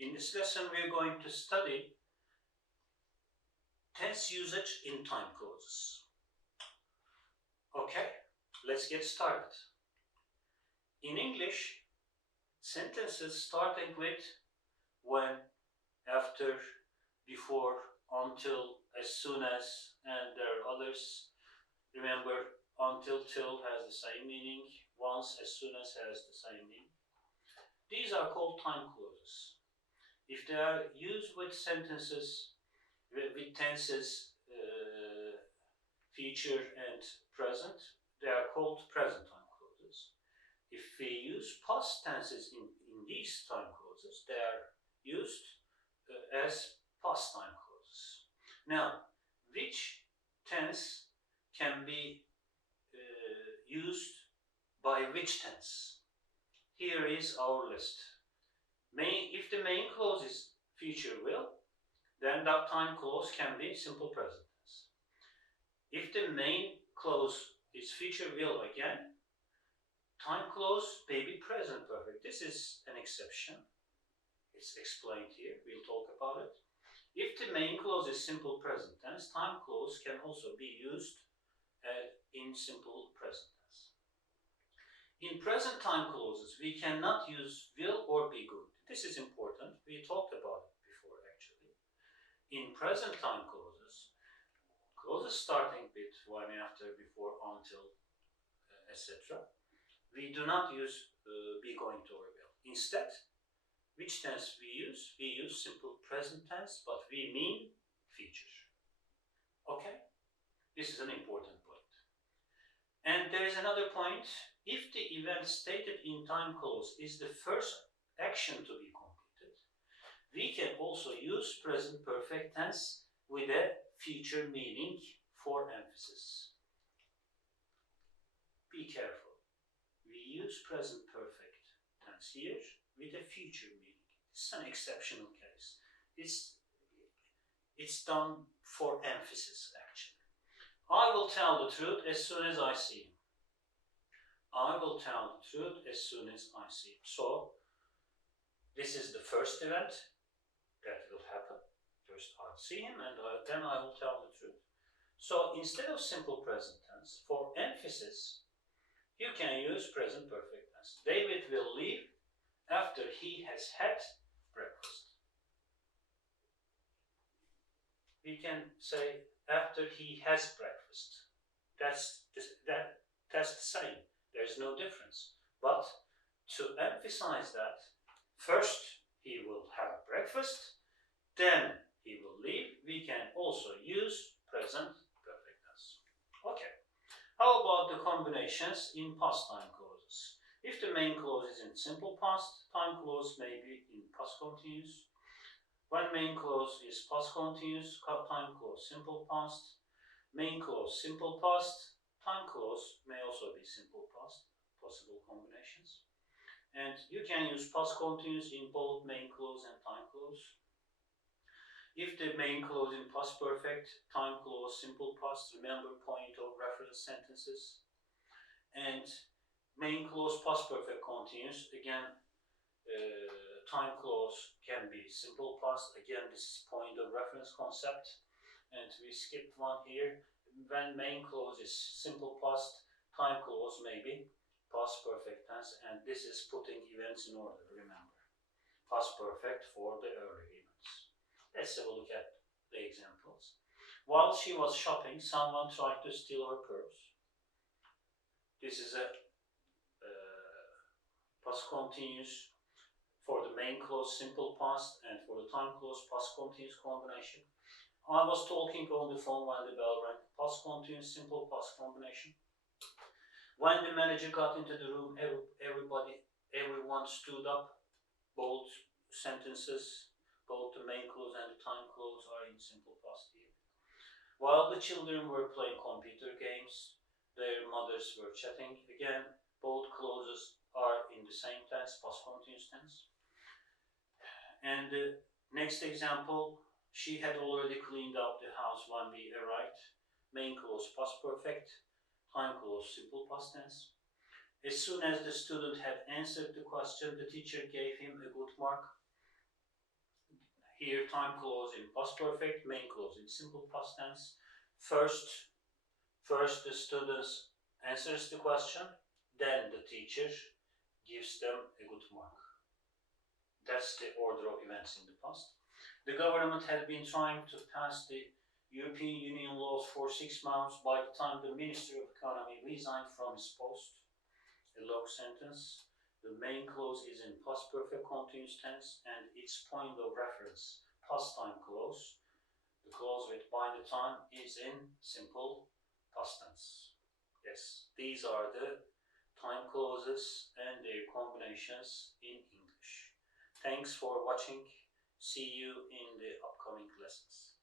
In this lesson, we're going to study tense usage in time clauses. Okay, let's get started. In English, sentences starting with when, after, before, until, as soon as, and there are others. Remember, until, till has the same meaning, once, as soon as has the same meaning. These are called time clauses. If they are used with sentences, with tenses, future and present, they are called present time clauses. If we use past tenses in these time clauses, they are used as past time clauses. Now, which tense can be used by which tense? Here is our list. If the main clause is future will, then that time clause can be simple present tense. If the main clause is future will again, time clause may be present perfect. This is an exception. It's explained here. We'll talk about it. If the main clause is simple present tense, time clause can also be used in simple present tense. In present time clauses, we cannot use will or be good. This is important. We talked about it before, actually. In present time clauses starting with when, after, before, until, etc., we do not use be going to or will. Instead, which tense we use? We use simple present tense, but we mean future. Okay? This is an important point. And there is another point. If the event stated in time clause is the first action to be completed, we can also use present perfect tense with a future meaning for emphasis. Be careful. We use present perfect tense here with a future meaning. It's an exceptional case. It's done for emphasis, actually. I will tell the truth as soon as I see him. I will tell the truth as soon as I see him. So, this is the first event that will happen. First I'll see him and then I will tell the truth. So, instead of simple present tense, for emphasis, you can use present perfect tense. David will leave after he has had breakfast. We can say after he has breakfast. That's the same. There's no difference. But to emphasize that, first he will have breakfast, then he will leave. We can also use present perfect tense. Okay. How about the combinations in past time clauses? If the main clause is in simple past, time clause may be in past continuous. When main clause is past continuous, time clause simple past. Main clause simple past, time clause may also be simple past, possible combinations. And you can use past continuous in both main clause and time clause. If the main clause in past perfect, time clause simple past, remember point of reference sentences. And main clause past perfect continuous, again, time clause can be simple past. Again, this is point of reference concept. And we skipped one here. When main clause is simple past, time clause may be past perfect tense, and this is putting events in order, remember. Past perfect for the early events. Let's have a look at the examples. While she was shopping, someone tried to steal her purse. This is a past continuous for the main clause simple past and for the time clause past continuous combination. I was talking on the phone when the bell rang. Past continuous simple past combination. When the manager got into the room, everyone stood up. Both sentences, both the main clause and the time clause are in simple past here. While the children were playing computer games, their mothers were chatting. Again, both clauses are in the same tense, past continuous tense. And the next example, she had already cleaned up the house when we arrived. Main clause past perfect, time clause simple past tense. As soon as the student had answered the question, the teacher gave him a good mark. Here, time clause in past perfect, main clause in simple past tense. First, first the students answers the question, then the teacher gives them a good mark. That's the order of events in the past. The government had been trying to pass the European Union laws for 6 months by the time the Minister of Economy resigned from his post. A long sentence. The main clause is in past perfect continuous tense and its point of reference, past time clause. The clause with by the time is in simple past tense. Yes, these are the time clauses and their combinations in English. Thanks for watching. See you in the upcoming lessons.